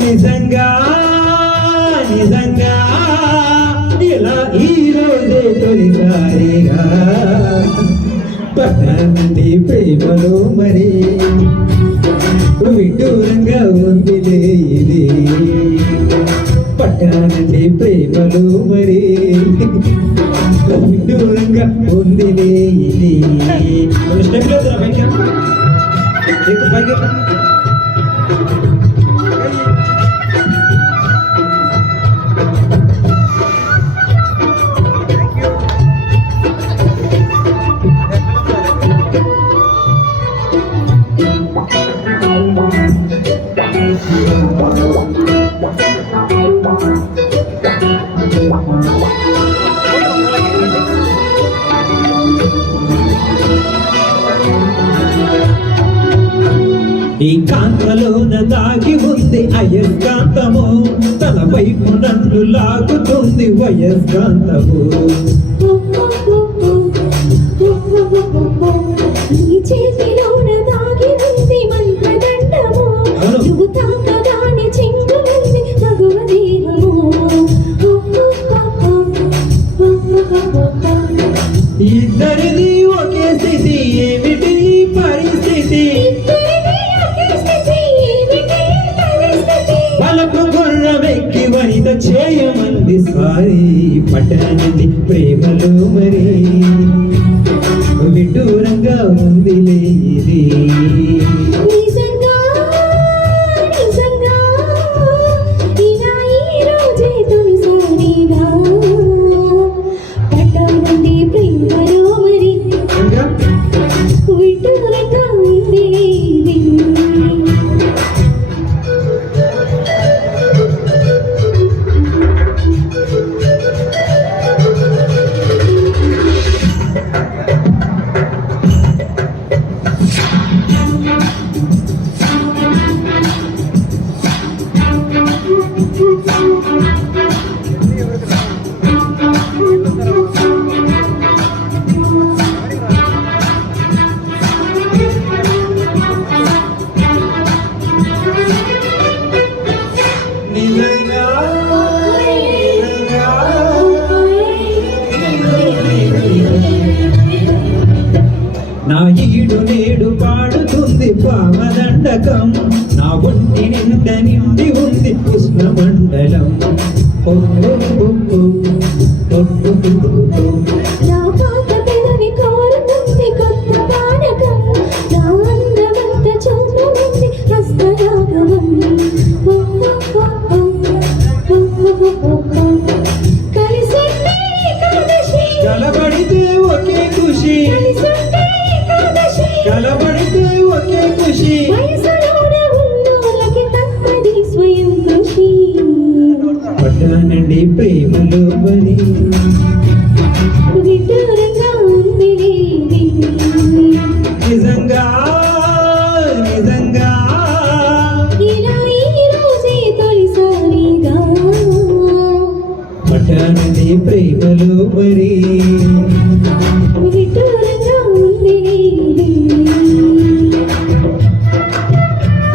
నిజంగా ఇలా ఈ రోజే తొలిసారిగా పట్టనండి ప్రేమలో మరి విడ్డూరంగా ఉందిలే ఇది పట్టనండి ప్రేమలో మరి విడ్డూరంగా ఉందిలే ఇది ఈ కాంతలోన దాగి ఉంది అయస్కాంతము తన వైపు నన్ను లాగుతుంది వయస్కాంతము ఈ చేతిలోన దాగి ఉంది మంత్రదండము నువ్వు తాకగానే చింగుతుంది మగువ దేహము ఇద్దరిది ఒకే స్థితి ఏమిటి పరిస్థితి బలపు గుర్రమెక్కి వనిత చేయమంది సారి పట్టనంది ప్రేమలో మరి విడ్డూరంగా ఉందిలే ఇది నా ఈడు నేడు పాడుతుంది పామదండకం నా ఒంటి నిండ నిండి ఉంది కృష్ణ మండలం కలబడితే ఒకే ఖుషి కలబడితే ఒకే ఖుషి పడ్డానండి ప్రేమలో మరి నిజంగా నిజంగా పడ్డానండి ప్రేమలో మరి